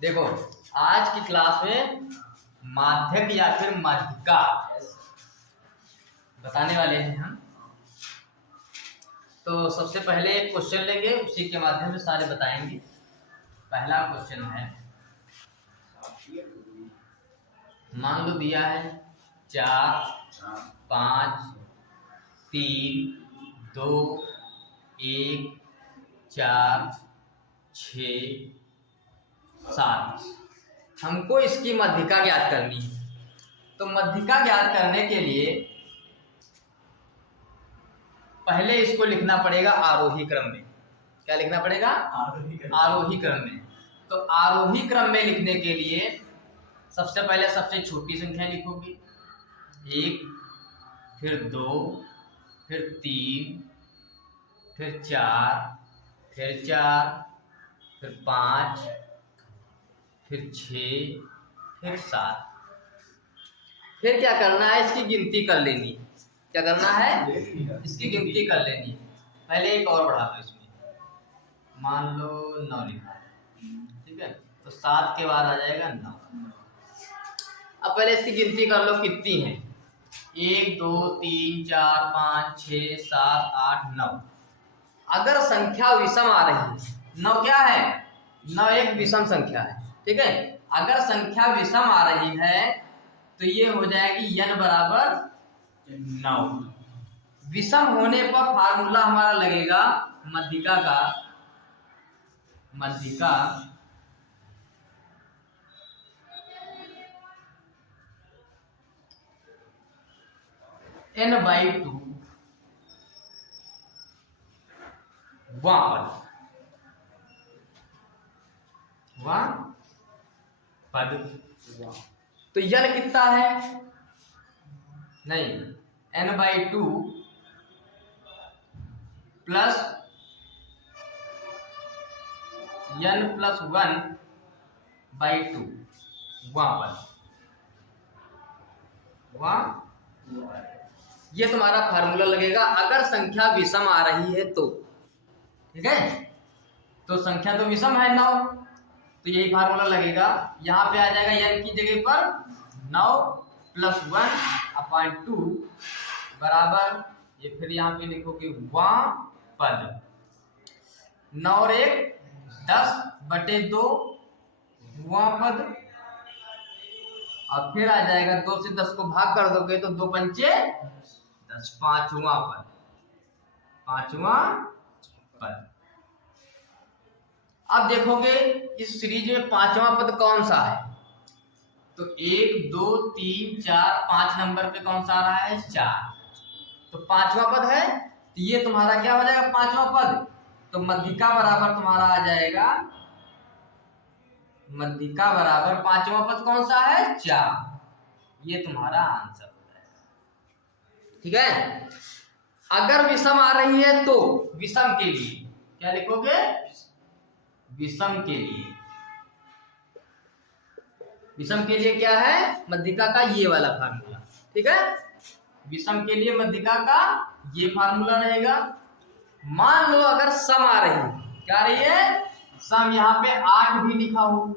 देखो आज की क्लास में माध्यक या फिर माध्यिका बताने वाले हैं हम। तो सबसे पहले एक क्वेश्चन लेंगे, उसी के माध्यम से सारे बताएंगे। पहला क्वेश्चन है, मान लो दिया है 4 5 3 2 1 4 6 7। हमको इसकी मध्यिका ज्ञात करनी है। तो मध्यिका ज्ञात करने के लिए पहले इसको लिखना पड़ेगा आरोही क्रम में। क्या लिखना पड़ेगा? आरोही क्रम में। तो आरोही क्रम में लिखने के लिए सबसे पहले सबसे छोटी संख्या लिखोगे, 1, फिर 2, फिर 3, फिर 4, फिर 5, फिर 6, फिर 7। फिर क्या करना है? इसकी गिनती कर लेनी है। क्या करना है? इसकी गिनती कर लेनी है। पहले एक और बढ़ा दो इसमें, मान लो 9 लिखा है, ठीक है। तो 7 के बाद आ जाएगा 9। अब पहले इसकी गिनती कर लो कितनी है। 1 2 3 4 5 6 7 8 9। अगर संख्या विषम आ रही है, 9 क्या है? 9 एक विषम संख्या है, ठीक है। अगर संख्या विषम आ रही है तो ये हो जाएगी n बराबर 9। विषम होने पर फार्मूला हमारा लगेगा मध्यिका का, मध्यिका n/2 पद। तो n कितना है? नहीं, n/2 प्लस n+1/2 पद। ये तुम्हारा फार्मूला लगेगा अगर संख्या विषम आ रही है तो, ठीक है। तो संख्या तो विषम है 9, तो यही फार्मूला लगेगा। यहाँ पे आ जाएगा n की जगह पर 9 + 1/2 बराबर, ये फिर यहाँ पे लिखोगे पद। 9 और 1 10/2 पद। और फिर आ जाएगा 2 से 10 को भाग कर दोगे तो 2 पंचे 10, पांचवा पद। अब देखोगे इस सीरीज में पांचवा पद कौन सा है। तो 1 2 3 4 5 नंबर पे कौन सा आ रहा है? 4। तो पांचवा पद है, तो ये तुम्हारा क्या हो जाएगा? पांचवा पद। तो मध्यिका बराबर तुम्हारा आ जाएगा, मध्यिका बराबर पांचवा पद कौन सा है? 4। ये तुम्हारा आंसर हो जाएगा, ठीक है। अगर विषम आ रही है तो विषम के लिए क्या लिखोगे? विषम के लिए, विषम के लिए क्या है? मध्यिका का ये वाला फार्मूला, ठीक है। विषम के लिए मध्यिका का ये फार्मूला रहेगा। मान लो अगर सम आ रही है, क्या आ रही है? सम। यहाँ पे 8 भी लिखा हो।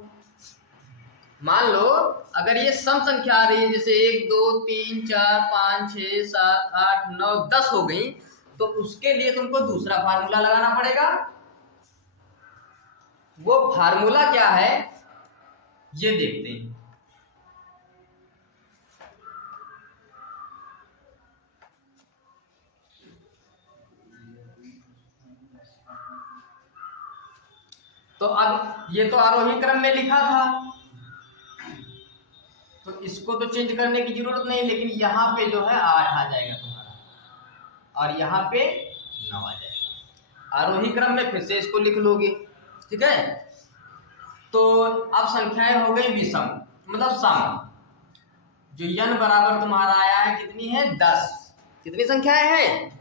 मान लो अगर ये सम संख्या आ रही है, जैसे 1 2 3 4 5 6 7 8 9 10 हो गई, तो उसके लिए तुमको दूसरा फार्मूला लगाना पड़ेगा। वो फार्मूला क्या है ये देखते हैं। तो अब ये तो आरोही क्रम में लिखा था, तो इसको तो चेंज करने की जरूरत नहीं, लेकिन यहाँ पे जो है 8 आ जाएगा तुम्हारा, और यहाँ पे 9 आ जाएगा। आरोही क्रम में फिर से इसको लिख लोगे, ठीक है। तो अब संख्याएं हो गई विषम, मतलब सम। जो n बराबर तुम्हारा आया है कितनी है? 10। कितनी संख्याएं हैं?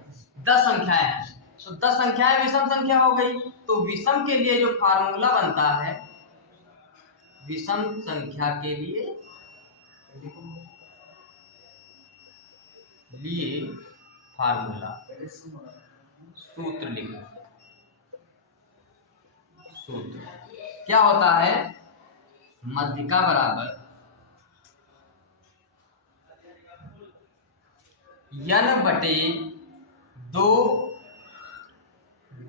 10 संख्याएं हैं। तो 10 संख्याएं विषम संख्या हो गई। तो विषम के लिए जो फार्मूला बनता है, विषम संख्या के लिए फार्मूला, सूत्र लिखो, सूत्र क्या होता है, मध्यिका बराबर n बटे 2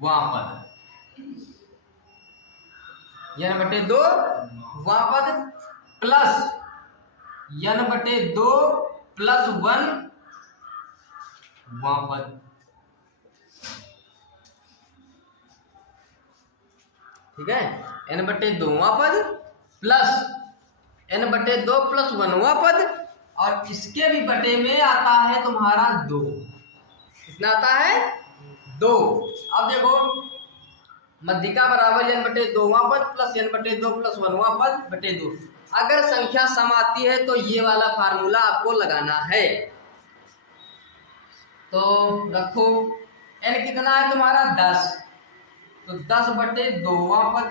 वापद, n बटे 2 वापद प्लस n बटे 2 प्लस 1 वापद। ठीक है, n बटे 2 पद प्लस n बटे 2 प्लस 1वां पद, और इसके भी बटे में आता है तुम्हारा 2। कितना आता है, 2। अब देखो, मध्यिका बराबर n बटे 2वां पद प्लस n बटे 2 प्लस 1वां पद बटे 2। अगर संख्या सम आती है तो ये वाला फार्मूला आपको लगाना है। तो रखो, n कितना है तुम्हारा 10, तो 10 बटे 2वां पद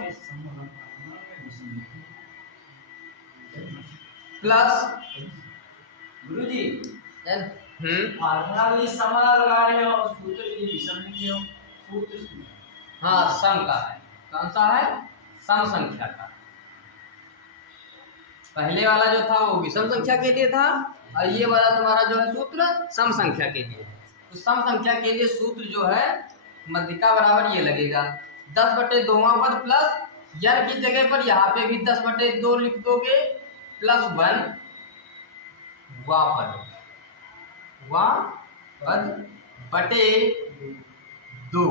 प्लस गुरुजी फार्मूला भी समला लगा रहे हो, सूत्र भी विषम लिखे हो, सूत्र हाँ सम का है। कौन सा है, सम संख्या का। पहले वाला जो था वो विषम संख्या के लिए था, और ये वाला तुम्हारा जो है सूत्र सम संख्या के लिए। तो सम संख्या के लिए सूत्र जो है मध्यिका बराबर ये लगेगा 10 बटे 2वां पद प्लस n की जगह पर यहाँ पे भी 10 बटे 2 लिख दोगे प्लस 1 वापद बटे 2।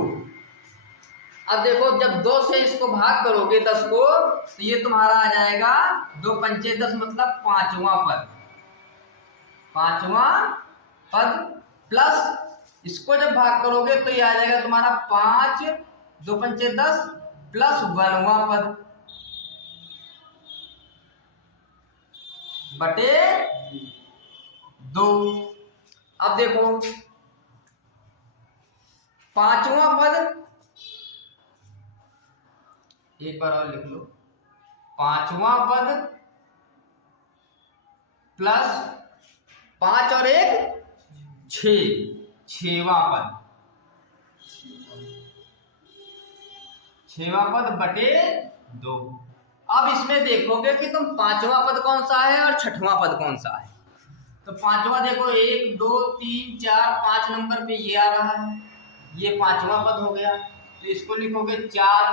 अब देखो, जब 2 से इसको भाग करोगे 10 को, तो ये तुम्हारा आ जाएगा 2 पंचे 10 मतलब 5वां पद प्लस इसको जब भाग करोगे तो ये आ जाएगा तुम्हारा 5 2 पंचे 10 प्लस 1वां पद बटे 2। अब देखो, 5वां पद एक बार और लिख लो, 5वां पद प्लस 5 और 1 6, 6वां पद बटे 2। अब इसमें देखोगे कि तुम 5वां पद कौन सा है और 6वां पद कौन सा है। तो 5वां देखो 1 2 3 4 5 नंबर पे ये आ रहा है, ये 5वां पद हो गया। तो इसको लिखोगे 4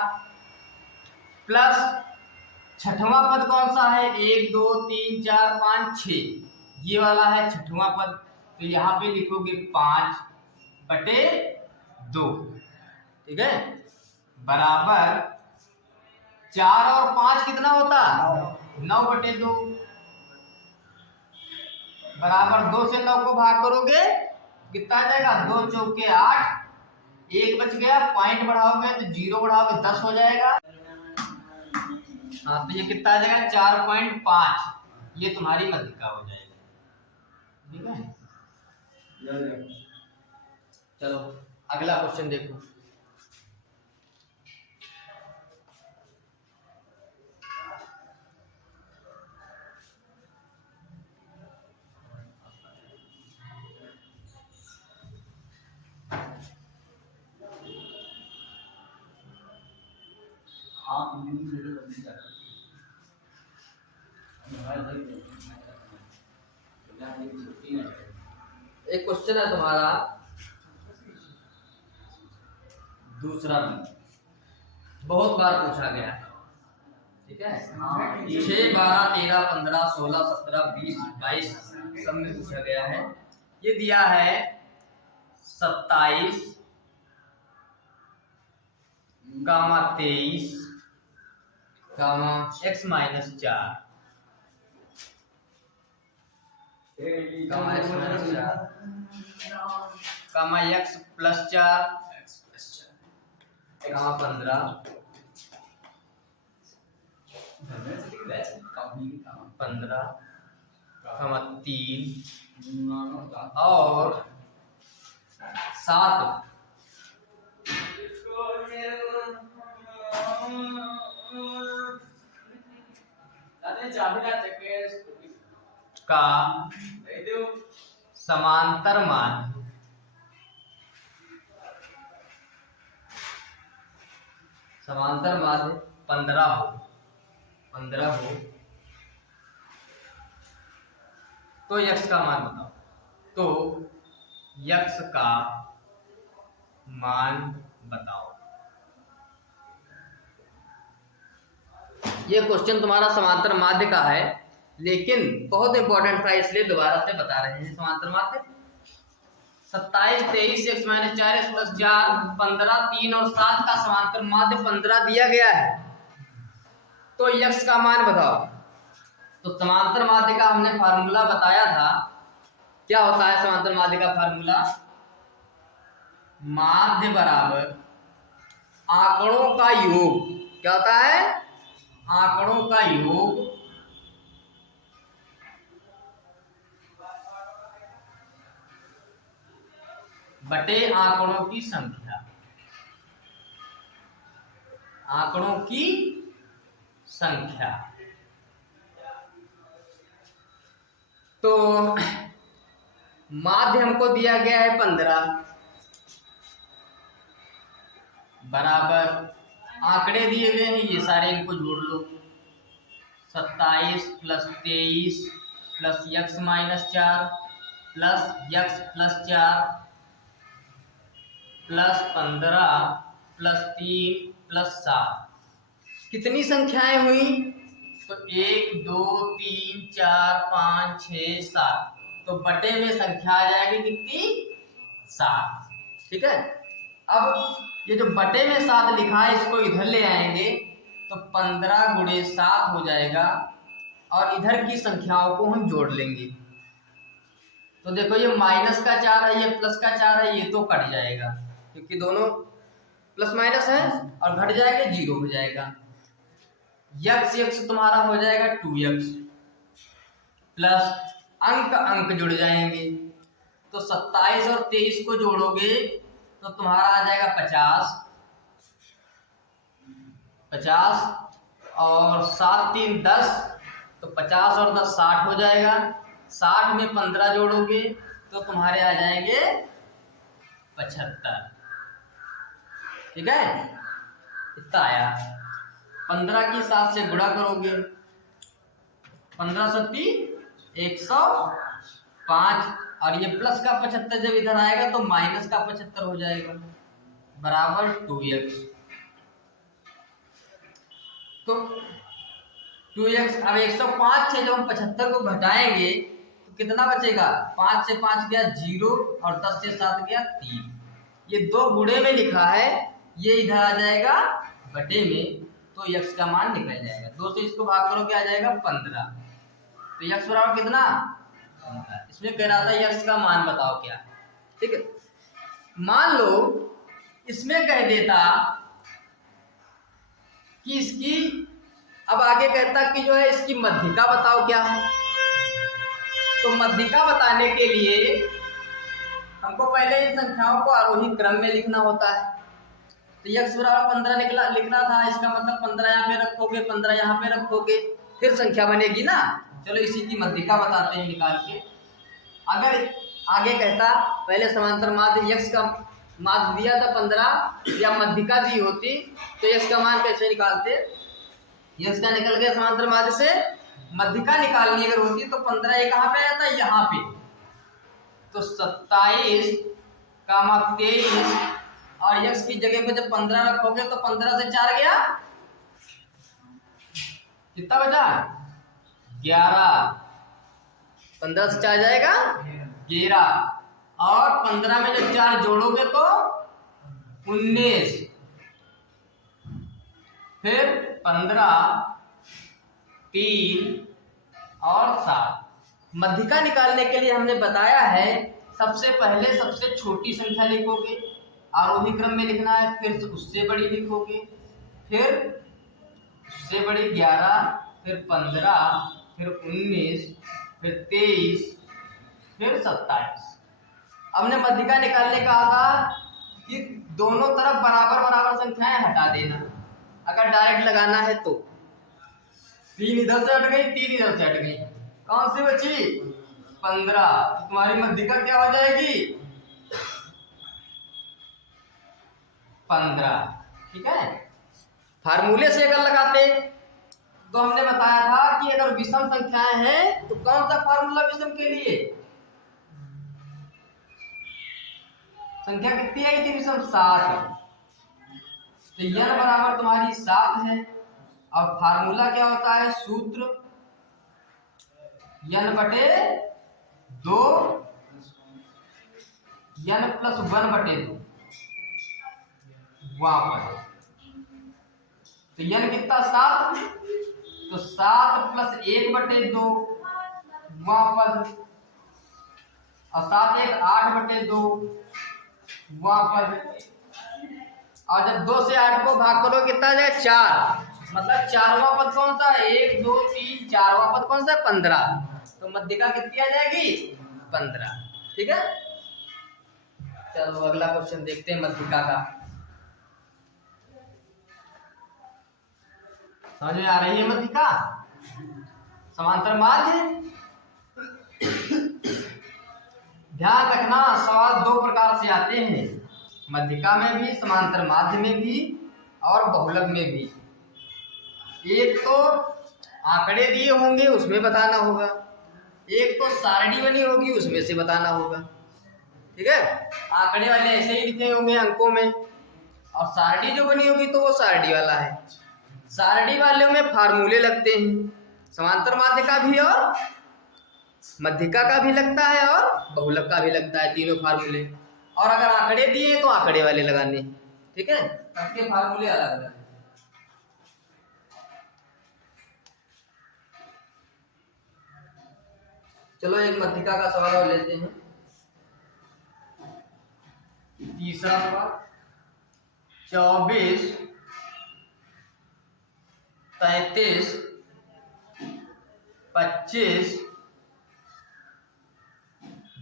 प्लस 6वां पद कौन सा है, 1 2 3 4 5 6, ये वाला है 6वां पद। तो यहाँ पे लिखोगे 5 बटे 2। ठीक है, बराबर 4 और 5 कितना होता, 9 बटे 2, बराबर 2 से 9 को भाग करोगे कितना आ जाएगा, 2 चौके 8, 1 बच गया, पॉइंट बढ़ाओगे तो 0 बढ़ाओगे 10 हो जाएगा। हाँ, तो ये कितना आ जाएगा 4.5, ये तुम्हारी मध्यिका हो जाएगी। ठीक है, चलो अगला क्वेश्चन देखो। एक क्वेश्चन है तुम्हारा दूसरा भी, बहुत बार पूछा गया है। ठीक है, 6 12 13 15 16 17 20 22 सब में पूछा गया है। ये दिया है 27 gamma 23 gamma x minus 4 gamma x minus 4 gamma x plus 4 gamma 15 gamma 3 और 7 का समांतर मान 15 हो। 15 हो तो यक्स का मान बताओ। तो यक्स का मान बताओ। ये क्वेश्चन तुम्हारा समांतर माध्य का है, लेकिन बहुत इंपॉर्टेंट था इसलिए दोबारा से बता रहे हैं। समांतर माध्य 27, 23, x - 4 x + 4, 15, 3 और 7 का समांतर माध्य 15 दिया गया है। तो यक्स का मान बताओ। तो समांतर माध्य का हमने फार्मूला बताया था। क्या होता है समांतर माध्य का फार्मूला? माध्य बराबर आंकड़ों का योग। क्या होता है? आंकड़ों का योग बटे आंकड़ों की संख्या। आंकड़ों की संख्या। तो माध्य हमको दिया गया है 15 बराबर आंकड़े दिए गए हैं, ये सारे इनको जोड़ लो। 27 + 23 + x - 4 + x + 4 + 15 + 3 + 7। कितनी संख्याएं हुई? तो 1 2 3 4 5 6 7। तो बटे में संख्या आ जाएगी कितनी? 7। ठीक है। अब ये जो बटे में 7 लिखा है इसको इधर ले आएंगे तो 15 × 7 हो जाएगा और इधर की संख्याओं को हम जोड़ लेंगे। तो देखो ये -4 है, ये +4 है, ये तो कट जाएगा क्योंकि दोनों प्लस माइनस है और घट जाएगा 0 हो जाएगा। यक्स यक्स तुम्हारा हो जाएगा 2x प्लस अंक अंक जुड़ जाएंगे। तो 27 और 23 को जोड़ोगे तो तुम्हारा आ जाएगा 50 और 7 3 10। तो 50 और 10 60 हो जाएगा। 60 में 15 जोड़ोगे तो तुम्हारे आ जाएंगे 75। ठीक है, इतना आया। 15 की 7 से गुणा करोगे, 15 सत्ती 105 और ये प्लस का 75 जब इधर आएगा तो माइनस का 75 हो जाएगा बराबर 2x। तो 2x अब 105 से जब हम 75 को घटाएंगे तो कितना बचेगा? 5 से 5 गया 0 और 10 से 7 गया 3। ये 2 गुणे में लिखा है, ये इधर आ जाएगा बटे में, तो x का मान निकल जाएगा। 2 से इसको भाग करोगे आ जाएगा 15। तो x बराबर कितना? 15। इसमें कह रहा था x का मान बताओ क्या है। ठीक है, मान लो इसमें कह देता कि इसकी, अब आगे कहता कि जो है इसकी मध्यिका बताओ क्या है। तो मध्यिका बताने के लिए हमको पहले इन संख्याओं को आरोही क्रम में लिखना होता है। तो x बराबर 15 लिखना था, इसका मतलब 15 यहाँ पे रखोगे, 15 यहाँ पे रखोगे, फिर संख्या बनेगी ना। चलो इसी की मध्यिका बताते हैं निकाल के। अगर आगे कहता पहले समांतर माध्य x का माध्य दिया था 15 या मध्यिका दी होती तो x का मान कैसे निकालते? x का निकल गया समांतर माध्य से, मध्यिका निकालनी अगर होती तो 15 ये कहाँ पे आता है? यहाँ पे। तो 27 कामा 23 और x की जगह पे जब 15 रखोगे तो 15 से 4 गया, कितना बचा? 11। 15 से 4 जाएगा 11 और 15 में जब 4 जोड़ोगे तो 19, फिर 15 3 और 7। मध्यिका निकालने के लिए हमने बताया है सबसे पहले सबसे छोटी संख्या लिखोगे, आरोही क्रम में लिखना है, फिर उससे बड़ी लिखोगे, फिर उससे बड़ी 11, फिर 15, फिर 19, फिर 23, फिर 27। हमने मध्यिका निकालने कहा था कि दोनों तरफ बराबर बराबर संख्याएं हटा देना अगर डायरेक्ट लगाना है तो। 3 इधर से हट गई, 3 इधर से हट गई, कौन सी बची? 15। तो तुम्हारी मध्यिका क्या हो जाएगी? 15। ठीक है, फार्मूले से अगर लगाते तो हमने बताया था कि अगर विषम संख्याएं हैं तो कौन सा फार्मूला विषम के लिए? संख्या कितनी आई थी विषम? 7। तो n बराबर तुम्हारी 7 है और फार्मूला क्या होता है? सूत्र n बटे 2 n प्लस 1 बटे 2 वहां पर। तो n कितना? 7। तो 7 प्लस 1 बटे 2 वहां पर, और 7 1 8 बटे 2 वहां पर। और जब 2 से 8 को भाग करो कितना आ जाए? 4। मतलब चारवां पद कौन सा है? 1 2 3 चारवां पद कौन सा है? 15। तो मध्यिका कितनी आ जाएगी? 15। ठीक है, चलो अगला क्वेश्चन देखते हैं मध्यिका का। समझ में आ रही है मध्यिका? समांतर माध्य। ध्यान रखना सवाल 2 प्रकार से आते हैं, मध्यिका में भी, समांतर माध्य में भी और बहुलक में भी। एक तो आंकड़े दिए होंगे उसमें बताना होगा, एक तो सारणी बनी होगी उसमें से बताना होगा। ठीक है, आंकड़े वाले ऐसे ही लिखे होंगे अंकों में, और सारणी जो बनी होगी तो वो सारणी वाला है। सारणी वाले में फार्मूले लगते हैं, समांतर माध्य का भी और मध्यिका का भी लगता है और बहुलक का भी लगता है, तीनों फार्मूले। और अगर आंकड़े दिए तो आंकड़े वाले लगाने। ठीक है, सबके फार्मूले अलग अलग हैं। चलो एक मध्यिका का सवाल और लेते हैं। तीसरा सवाल, 24 33 25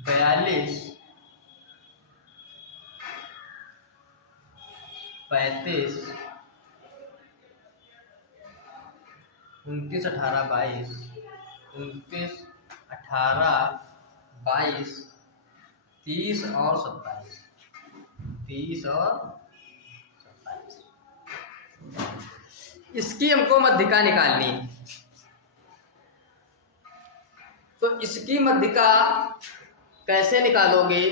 42 35 29 18 22 29 18 22 30 और 27 30 और 27। इसकी हमको मध्यिका निकालनी है। तो इसकी मध्यिका कैसे निकालोगे?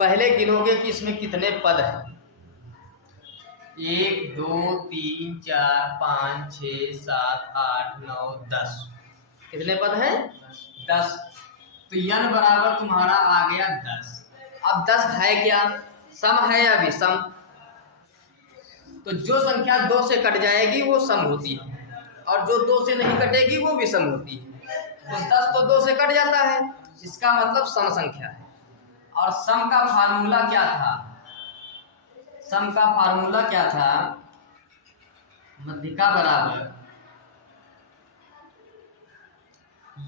पहले गिनोगे कि इसमें कितने पद हैं। 1 2 3 4 5 6 7 8 9 10। कितने पद हैं? 10। तो n बराबर तुम्हारा आ गया 10। अब 10 है क्या? सम है या विषम? तो जो संख्या 2 से कट जाएगी वो सम होती है, और जो 2 से नहीं कटेगी वो विषम होती है। तो 10 तो 2 से कट जाता है, इसका मतलब सम संख्या है। और सम का फार्मूला क्या था? सम का फार्मूला क्या था? मध्यिका बराबर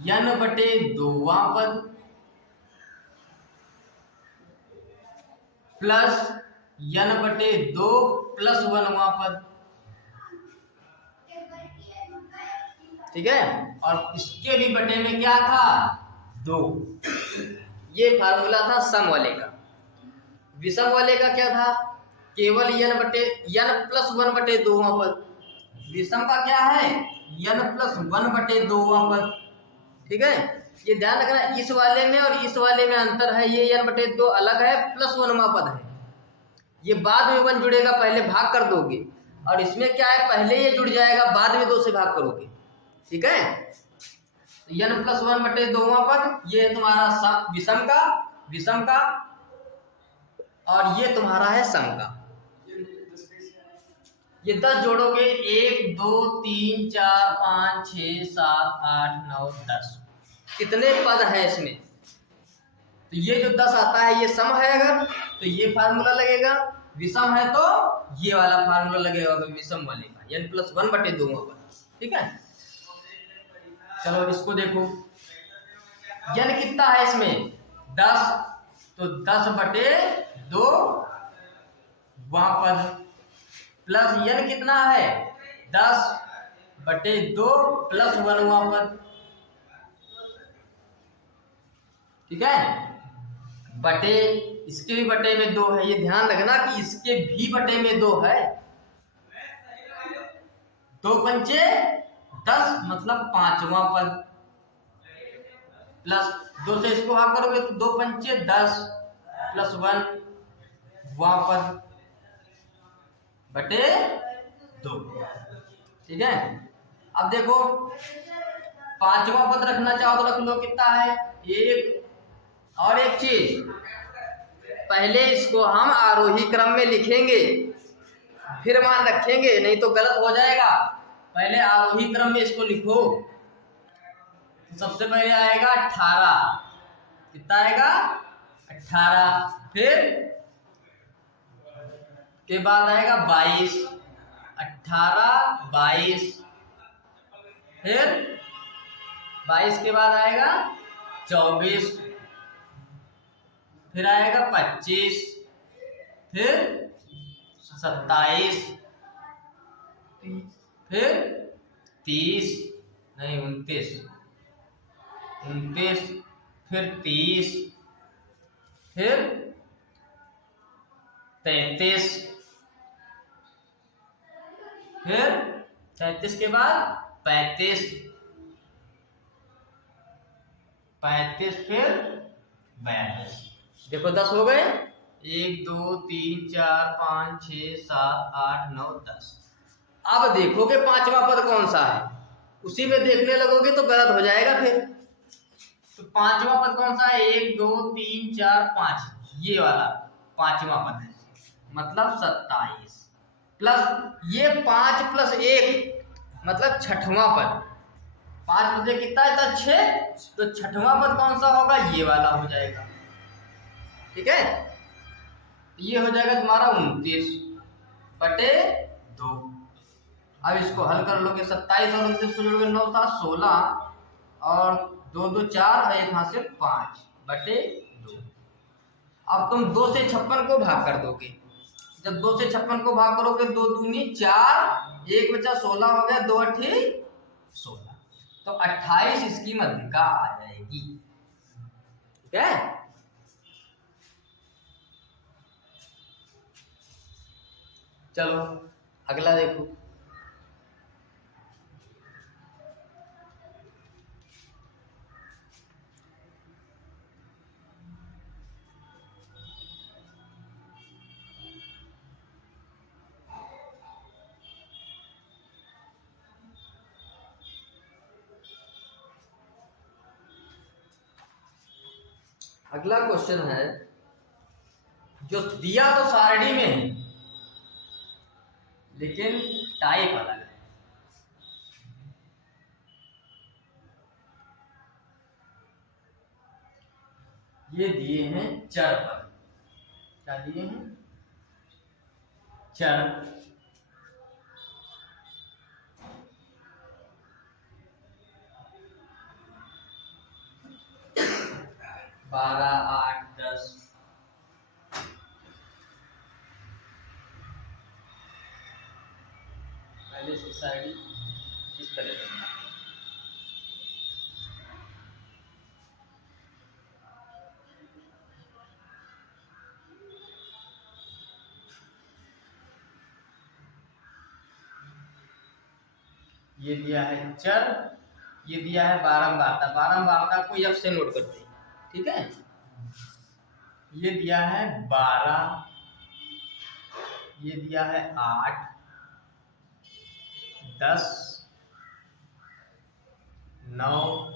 n बटे 2वां पद प्लस n बटे 2 प्लस 1वां पद। ठीक है, और इसके भी बटे में क्या था? 2। ये फार्मूला था सम वाले का। विषम वाले का क्या था? केवल n प्लस 1 बटे 2वां पद। विषम का क्या है? n प्लस 1 बटे 2वां पद। ठीक है, ये ध्यान रखना, इस वाले में और इस वाले में अंतर है। ये n बटे 2 अलग है, प्लस 1वां पद है। ये बाद में 1 जुड़ेगा, पहले भाग कर दोगे। और इसमें क्या है? पहले ये जुड़ जाएगा, बाद में 2 से भाग करोगे। ठीक है, n प्लस 1 बटे 2वां पद, ये है तुम्हारा विषम का, और ये तुम्हारा है सम का। ये 10 जोड़ोगे, 1 2 3 4 5 6 7 8 9 10। कितने पद है इसमें? तो ये जो 10 आता है ये सम है, अगर तो ये फार्मूला लगेगा। विषम है तो ये वाला फार्मूला लगेगा विषम वाले का, n प्लस 1 बटे 2 पद। ठीक है, चलो इसको देखो, n कितना है इसमें? 10। तो 10 बटे 2 वहां पद, प्लस n कितना है? 10 बटे 2 प्लस 1वां पद। ठीक है, बटे, इसके भी बटे में 2 है। ये ध्यान रखना कि इसके भी बटे में 2 है। दो पंचे 10 मतलब पांचवा पद, प्लस 2 से इसको भाग करोगे तो दो पंचे 10 प्लस 1 वां पद बटे 2। ठीक है, अब देखो पांचवा पद रखना चाहो तो रख लो, कितना है 1। और एक चीज, पहले इसको हम आरोही क्रम में लिखेंगे फिर मान रखेंगे, नहीं तो गलत हो जाएगा। पहले आरोही क्रम में इसको लिखो, तो सबसे पहले आएगा 18, कितना आएगा 18, फिर के बाद आएगा 22, 18 22, फिर 22 के बाद आएगा 24, फिर आएगा 25, फिर 27, फिर 30 नहीं 29, फिर 30, फिर 33, फिर 33 के बाद 35, फिर 42। देखो 10 हो गए, 1 2 3 4 5 6 7 8 9 10। अब देखोगे पांचवा पद कौन सा है, उसी में देखने लगोगे तो गलत हो जाएगा फिर। तो पांचवा पद कौन सा है, 1 2 3 4 5, ये वाला पांचवा पद है, मतलब 27, प्लस ये 5 प्लस 1 मतलब छठवां पद। 5 प्लस 1 कितना है, तो 6, तो छठवां पद कौन सा होगा, ये वाला हो जाएगा। ठीक है, ये हो जाएगा तुम्हारा 29 बटे 2। अब इसको हल कर लोगे, 27 और 29 को जोड़ोगे 9 7 16 और 2 2 4 और एक हाथ से 5 बटे 2। अब तुम 2 से 56 को भाग कर दोगे, जब 2 से 56 को भाग करोगे 2 दूनी 4, 1 बचा 16 हो गया, 2 अट्ठी 16, तो 28 इसकी मध्यिका आ जाएगी। ठीक है, चलो अगला देखो। अगला क्वेश्चन है, जो दिया तो सारणी में है लेकिन टाइप अलग है। ये दिए हैं चर पद, क्या दिए हैं, चर। 12 8 10, पहले इसकी साइड इस तरह से बना, ये दिया है चर, ये दिया है बारंबारता। बारंबारता को यब से नोट करते हैं, ठीक है। ये दिया है 12, ये दिया है 8 10 9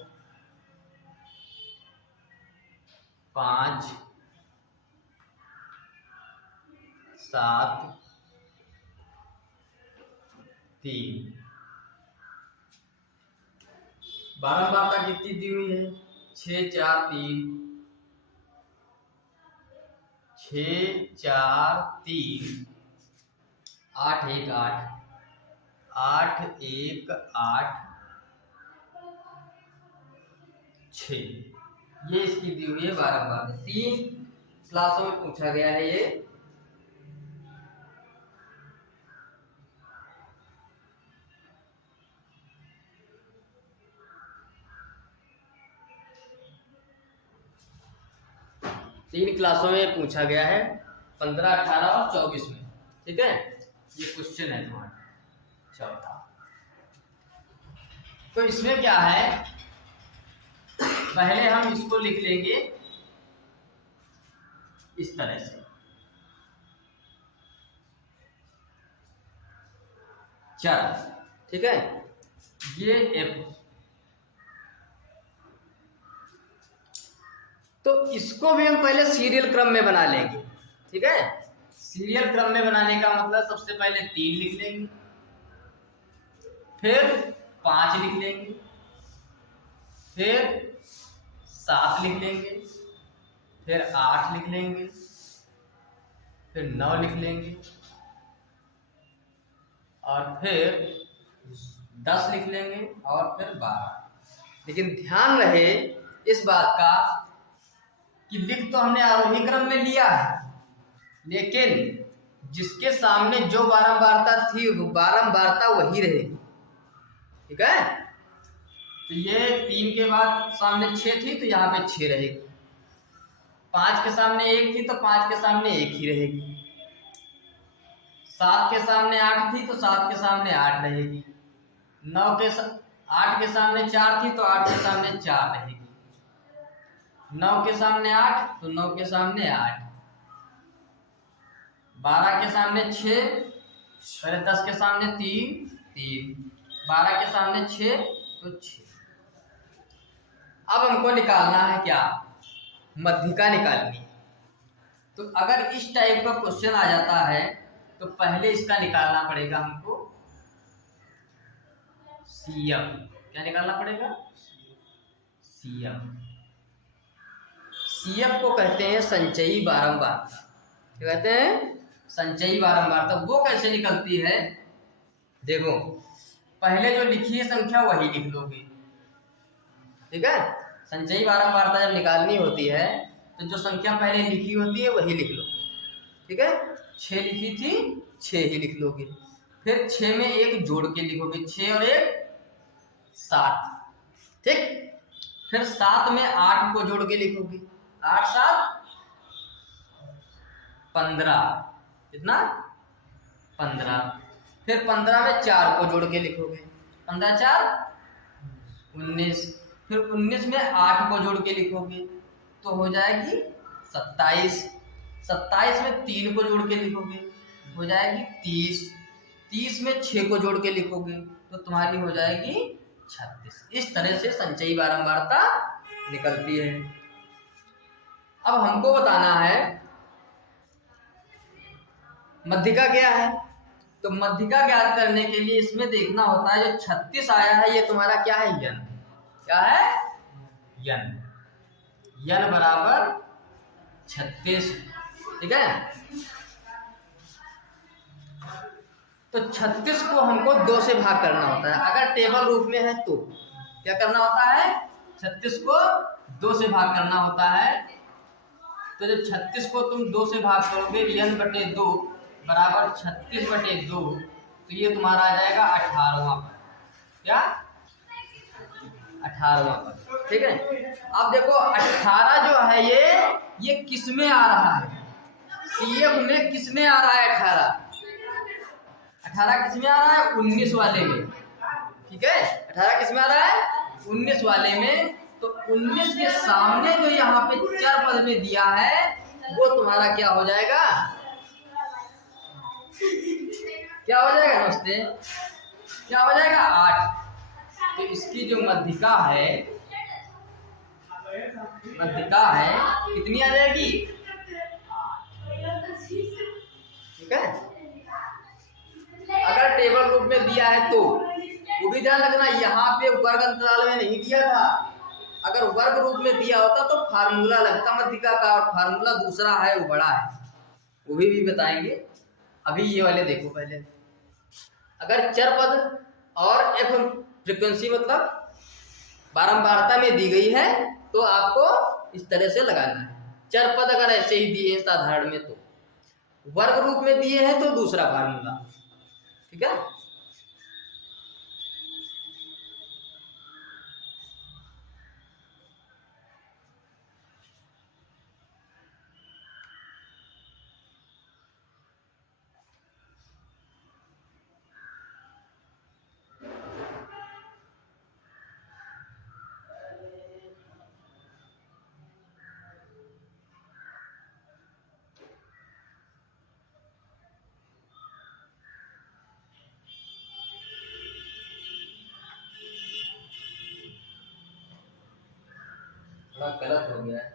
5 7 3। बारंबारता कितनी दी हुई है, 6 4 3, 6 4 3, 8 1 8, 8 1 8 6, ये इसकी दी हुई है बारंबारता। 3 क्लासों में पूछा गया है ये। तीन क्लासों में पूछा गया है, 15 18 और 24 में। ठीक है, ये क्वेश्चन है तुम्हारा चौथा। तो इसमें क्या है, पहले हम इसको लिख लेंगे इस तरह से, चर, ठीक है, ये f, तो इसको भी हम पहले सीरियल क्रम में बना लेंगे, ठीक है। सीरियल क्रम में बनाने का मतलब सबसे पहले 3 लिख लेंगे, फिर 5 लिख लेंगे, फिर 7 लिख लेंगे, फिर 8 लिख लेंगे, फिर 9 लिख लेंगे, और फिर 10 लिख लेंगे, और फिर 12। लेकिन ध्यान रहे इस बात का कि लिख तो हमने आरोही क्रम में लिया है, लेकिन जिसके सामने जो बारंबारता थी वो बारंबारता वही रहेगी, ठीक है। तो ये 3 के बाद सामने 6 थी तो यहाँ पे 6 रहेगी, 5 के सामने 1 थी तो 5 के सामने 1 ही रहेगी, 7 के सामने 8 थी तो 7 के सामने 8 रहेगी, 8 के सामने 4 थी तो 8 के सामने 4 रहेगी, 9 के सामने 8 तो 9 के सामने 8, 12 के सामने 6, पहले 10 के सामने 3, 12 के सामने 6 तो 6। अब हमको निकालना है क्या, मध्यिका निकालनी है। तो अगर इस टाइप का क्वेश्चन आ जाता है तो पहले इसका निकालना पड़ेगा हमको CM। क्या निकालना पड़ेगा, CM। CM को कहते हैं संचयी बारंबारता। क्या कहते हैं, संचयी बारंबारता। वो कैसे निकलती है, देखो पहले जो लिखी है संख्या वही लिख लोगे, ठीक है। संचयी बारंबारता जब निकालनी होती है तो जो संख्या पहले लिखी होती है वही लिख लोगे, ठीक है। 6 लिखी थी 6 ही लिख लोगे, फिर 6 में 1 जोड़ के लिखोगे, 6 और 1 7, ठीक। फिर 7 में 8 को जोड़ के लिखोगे, 8 7 15, कितना 15। फिर 15 में 4 को जोड़ के लिखोगे, 15 4 19। फिर 19 में 8 को जोड़ के लिखोगे तो हो जाएगी 27। 27 में 3 को जोड़ के लिखोगे हो जाएगी 30। 30 में 6 को जोड़ के लिखोगे तो तुम्हारी हो जाएगी 36। इस तरह से संचयी बारंबारता निकलती है। अब हमको बताना है मध्यिका क्या है। तो मध्यिका ज्ञात करने के लिए इसमें देखना होता है जो 36 आया है ये तुम्हारा क्या है, यन। क्या है, यन। यन बराबर 36, ठीक है। तो 36 को हमको 2 से भाग करना होता है। अगर टेबल रूप में है तो क्या करना होता है, 36 को 2 से भाग करना होता है। तो जब 36 को तुम 2 से भाग करोगे, n बटे 2 बराबर 36 बटे 2, तो ये तुम्हारा आ जाएगा 18वां पर। क्या, 18वां पर, ठीक है। अब देखो 18 जो है ये किस में आ रहा है, CF में किस में आ रहा है 18 किस में आ रहा है, 19 वाले में, ठीक है। 18 किस में आ रहा है, 19 वाले में। तो 19 के सामने जो यहाँ पे चर पद में दिया है वो तुम्हारा क्या हो जाएगा, क्या हो जाएगा दोस्ते, क्या हो जाएगा 8। तो इसकी जो मध्यिका है कितनी आ जाएगी, 8, ठीक है। अगर टेबल रूप में दिया है तो वो भी ध्यान रखना, यहाँ पे वर्ग अंतराल में नहीं दिया था। अगर वर्ग रूप में दिया होता तो फार्मूला लगता मध्यिका का, और फार्मूला दूसरा है वो बड़ा है, वो भी बताएंगे। अभी ये वाले देखो पहले। अगर चर पद और एफ फ्रीक्वेंसी मतलब बारंबारता में दी गई है तो आपको इस तरह से लगाना है। चर पद अगर ऐसे ही दिए हैं साधारण में, तो वर्ग रूप में दिए हैं तो दूसरा फार्मूला, ठीक है। थोड़ा गलत हो गया है,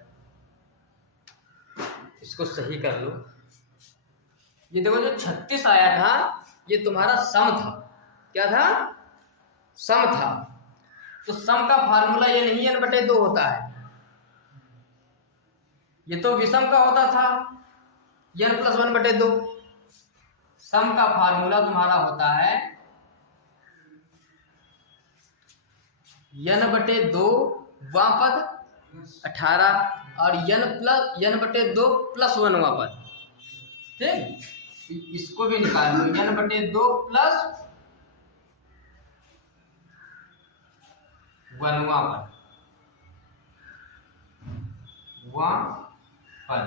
इसको सही कर लो। ये देखो जो 36 आया था ये तुम्हारा सम था। क्या था? सम था। तो सम का फार्मूला ये नहीं n/2 होता है, ये तो विषम का होता था n+1/2। सम का फार्मूला तुम्हारा होता है n/2 वां पद 18 और n/2 + 1 वां पद। ठीक, इसको भी निकाल लो, n/2 + 1 वां पद।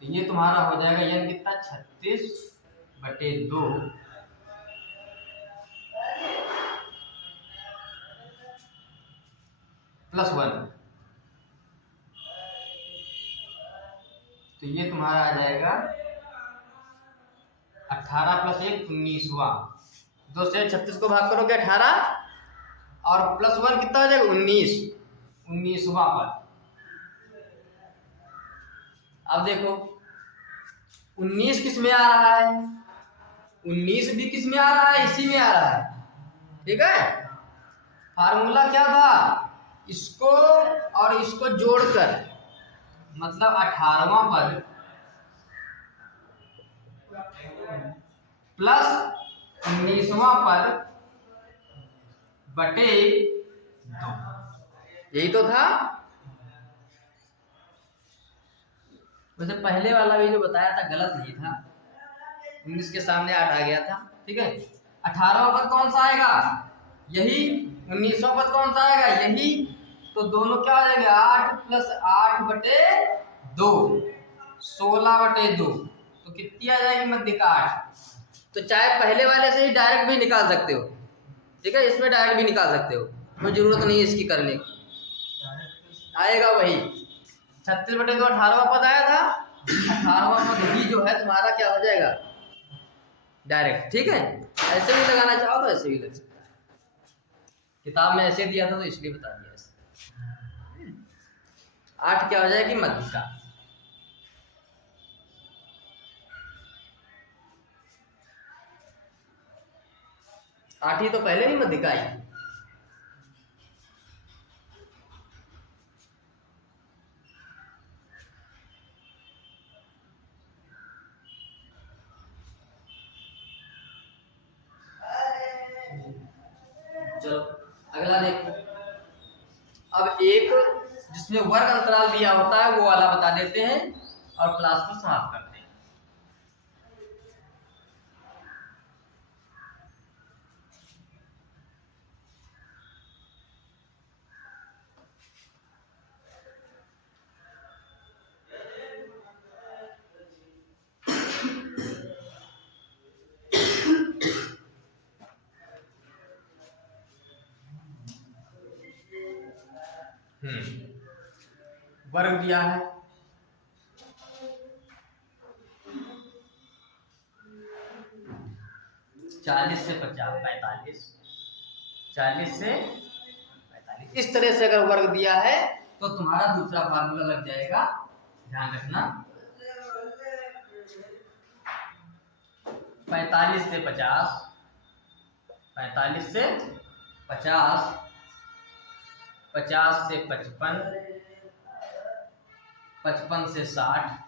तो ये तुम्हारा हो जाएगा n कितना 36/2 + 1। तो ये तुम्हारा आ जाएगा 18 + 1 19वां। 2 से 36 को भाग करोगे 18 और +1 कितना हो जाएगा 19वां पद। अब देखो 19 किस में आ रहा है? 19 भी किस में आ रहा है? इसी में आ रहा है। ठीक है, फार्मूला क्या था? इसको और इसको जोड़कर, मतलब 18वां पद प्लस 19वां पद बटे 2, यही तो था। वैसे पहले वाला भी जो बताया था गलत नहीं था, 19 के सामने 8 आ गया था। ठीक है, 18वां पद कौन सा आएगा? यही। 19वां पद कौन सा आएगा? यही। तो दोनों क्या हो जाएंगे? 8 + 8/2 16/2। तो कितनी आ जाएगी मध्यिका 8। तो चाहे पहले वाले से ही डायरेक्ट भी निकाल सकते हो। ठीक है, इसमें डायरेक्ट भी निकाल सकते हो, कोई जरूरत नहीं है इसकी करने की। आएगा वही 36/2 18वां पद आया था, 18वां पद ही जो है तुम्हारा क्या हो जाएगा? डायरेक्ट। ठीक है, ऐसे भी लगाना चाहो तो ऐसे भी लग सकता है। किताब में ऐसे दिया था तो इसलिए बता दिया ऐसे। 8 क्या हो जाएगी? मध्यिका। आठ ही तो पहले ही मध्यिका आई। चलो अगला देखो। अब एक जिसमें वर्ग अंतराल दिया होता है वो वाला बता देते हैं और क्लास को समाप्त करते हैं। वर्ग दिया है 40 से 50 45, 40 से 45। इस तरह से अगर वर्ग दिया है तो तुम्हारा दूसरा फार्मूला लग जाएगा, ध्यान रखना। 45 से 50, 45 से 50, 50 से 55, 55 से 60,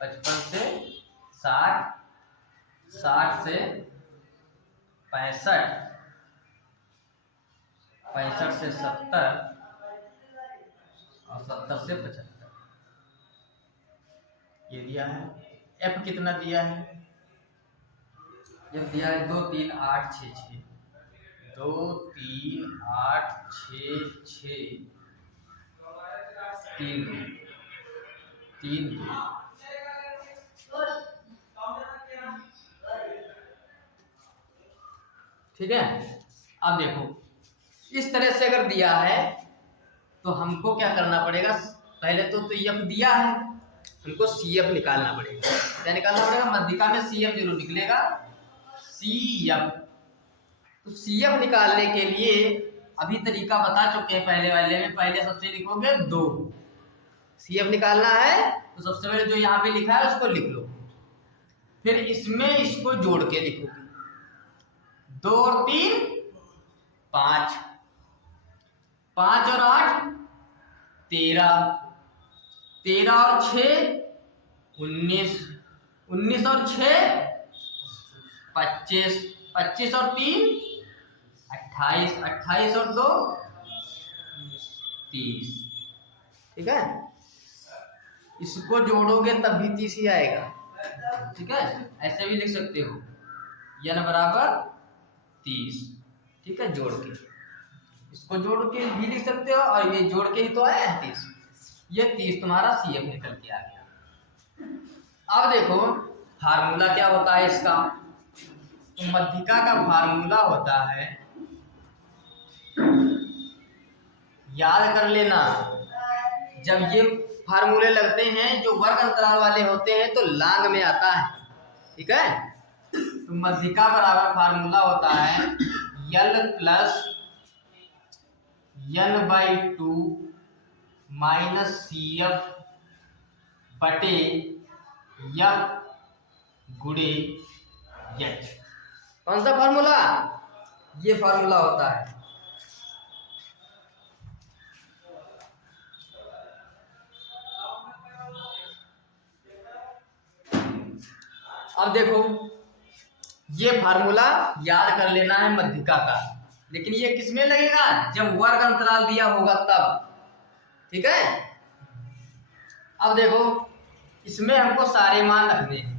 55 से 60, 60 से 65, 65 से 70 और 70 से 75 ये दिया है। एफ कितना दिया है? जब दिया है 2 3 8 6 6, 2 3 8 6 6 3 3 ठीक है। अब देखो इस तरह से अगर दिया है तो हमको क्या करना पड़ेगा? पहले तो एफ दिया है, हमको सी एफ निकालना पड़ेगा। क्या निकालना पड़ेगा? मध्यिका में सी एफ जरूर निकलेगा। सी एफ, तो सी एफ निकालने के लिए अभी तरीका बता चुके हैं पहले वाले में। पहले सबसे लिखोगे 2, CF निकालना है तो सबसे पहले जो यहाँ पे लिखा है उसको लिख लो, फिर इसमें इसको जोड़ के लिखोगे 2 और 3 5, 5 और 8 13, 13 और 6 19, 19 और 6 25, 25 और 3 28, 28 और 2 30। ठीक है, इसको जोड़ोगे तब भी 30 ही आएगा। ठीक है, ऐसे भी लिख सकते हो n बराबर 30। ठीक है, जोड़ के, इसको जोड़ के भी लिख सकते हो और ये जोड़ के ही तो आया है 30। ये 30 तुम्हारा CF निकल के आ गया। अब देखो फार्मूला क्या होता है इसका। तो मध्यिका का फार्मूला होता है, याद कर लेना, जब ये फार्मूले लगते हैं जो वर्ग अंतराल वाले होते हैं तो लांग में आता है। ठीक है, तो मध्यिका बराबर फार्मूला होता है L plus n/2 minus CF बटे F गुणे H। कौन सा फार्मूला? ये फार्मूला होता है। अब देखो ये फार्मूला याद कर लेना है मध्यिका का, लेकिन ये किसमें लगेगा? जब वर्ग अंतराल दिया होगा तब। ठीक है, अब देखो इसमें हमको सारे मान रखने हैं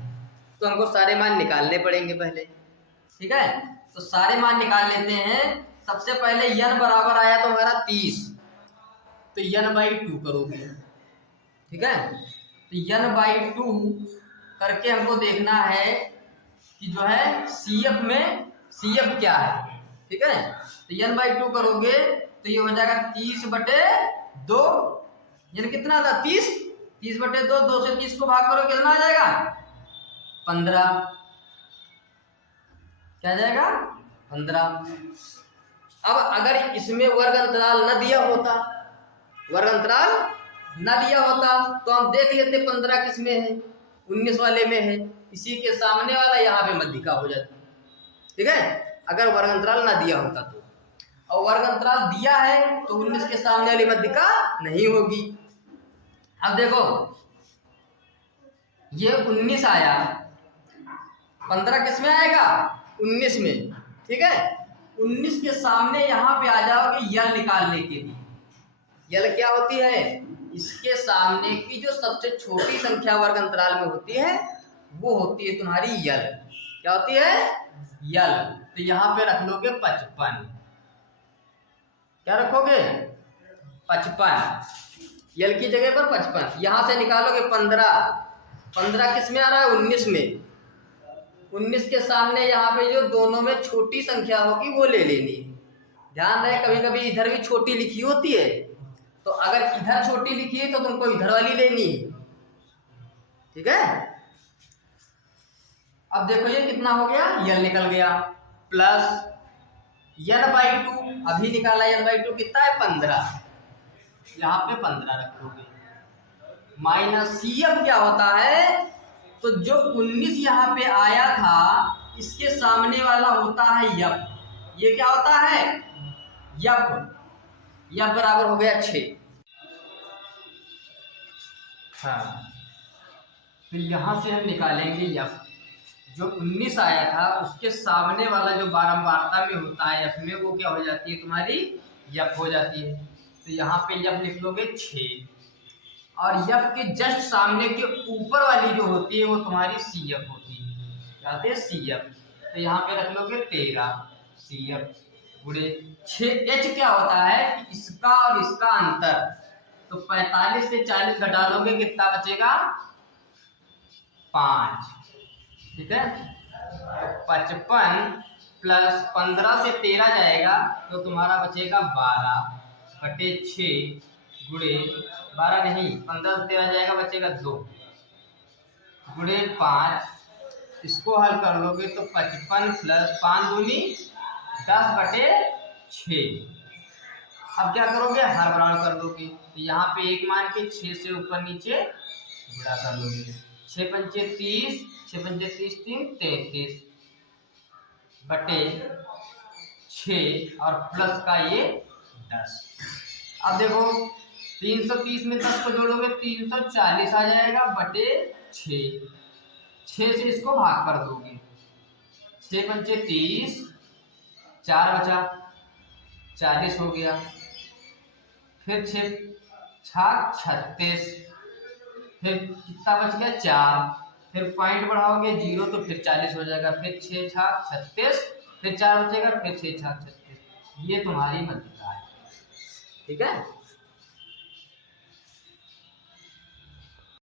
तो हमको सारे मान निकालने पड़ेंगे पहले। ठीक है, तो सारे मान निकाल लेते हैं। सबसे पहले n बराबर आया तुम्हारा 30, तो n/2 करोगे। ठीक है, तो n/2 करके हमको देखना है कि जो है CF में CF क्या है। ठीक है, तो n/2 करोगे तो ये हो जाएगा 30/2, यानी कितना था 30, 30/2, 2 से 30 को भाग करो कितना आ जाएगा 15। क्या जाएगा 15। अब अगर इसमें वर्ग अंतराल न दिया होता, वर्ग अंतराल न दिया होता तो हम देख लेते 15 किस में है, 19 वाले में है, इसी के सामने वाला यहाँ पे मध्यिका हो जाती। ठीक है, अगर वर्ग अंतराल ना दिया होता तो, और वर्ग अंतराल दिया है तो 19 के सामने वाली मध्यिका नहीं होगी। अब देखो ये 19 आया, 15 किस में आएगा 19 में। ठीक है, 19 के सामने यहाँ पे आ जाओगे यल निकालने के लिए। यल क्या होती है? इसके सामने की जो सबसे छोटी संख्या वर्ग अंतराल में होती है वो होती है तुम्हारी यल। क्या होती है? यल। तो यहाँ पे रख लोगे 55। क्या रखोगे 55, यल की जगह पर 55। यहाँ से निकालोगे 15, 15 किस में आ रहा है 19 में। 19 के सामने यहाँ पे जो दोनों में छोटी संख्या होगी वो ले लेनी है। ध्यान रहे कभी कभी इधर भी छोटी लिखी होती है, तो अगर इधर छोटी लिखी है तो तुमको इधर वाली लेनी है। ठीक है, अब देखो ये कितना हो गया, यल निकल गया, प्लस n/2 अभी निकाला, n/2 कितना है 15, यहाँ पे 15 रखोगे, माइनस CF क्या होता है? तो जो 19 यहाँ पे आया था इसके सामने वाला होता है F। ये क्या होता है F। F बराबर हो गया 6। हाँ, तो यहाँ से हम निकालेंगे F। जो 19 आया था उसके सामने वाला जो बारंबारता में होता है F में, वो क्या हो जाती है तुम्हारी F हो जाती है। तो यहाँ पे F लिख लोगे 6, और F के जस्ट सामने के ऊपर वाली जो होती है वो तुम्हारी CF होती है। क्या होती है CF। तो यहाँ पे रख लोगे 13 CF गुणे 6। H क्या होता है कि इसका और इसका अंतर, तो 45 से 40 घटा लोगे कितना बचेगा 5। ठीक है, 55 प्लस 15 से 13 जाएगा तो तुम्हारा बचेगा 12/6 गुणे 12 नहीं 15 से 13 जाएगा बचेगा 2 गुणे 5। इसको हल कर लोगे तो 55 प्लस 5 दूनी 10/6 अब क्या करोगे, हर बराबर कर दोगे। तो यहाँ पे 1 मान के 6 से ऊपर नीचे गुणा कर लोगे। 6 पंचे 30, 6 पंचे 30, 3 33 बटे 6 और प्लस का ये 10। अब देखो 330 में 10 को जोड़ोगे 340 आ जाएगा बटे 6। 6 से इसको भाग कर दोगे। 6 पंचे 30, 4 बचा 40 हो गया। फिर 6 छाक 36, फिर कितना बच गया 4। फिर पॉइंट बढ़ाओगे 0 तो फिर 40 हो जाएगा। फिर 6 छाक 36, फिर 4 बचेगा, फिर 6 छाक 36। ये तुम्हारी मल्टीप्लाई है, ठीक है।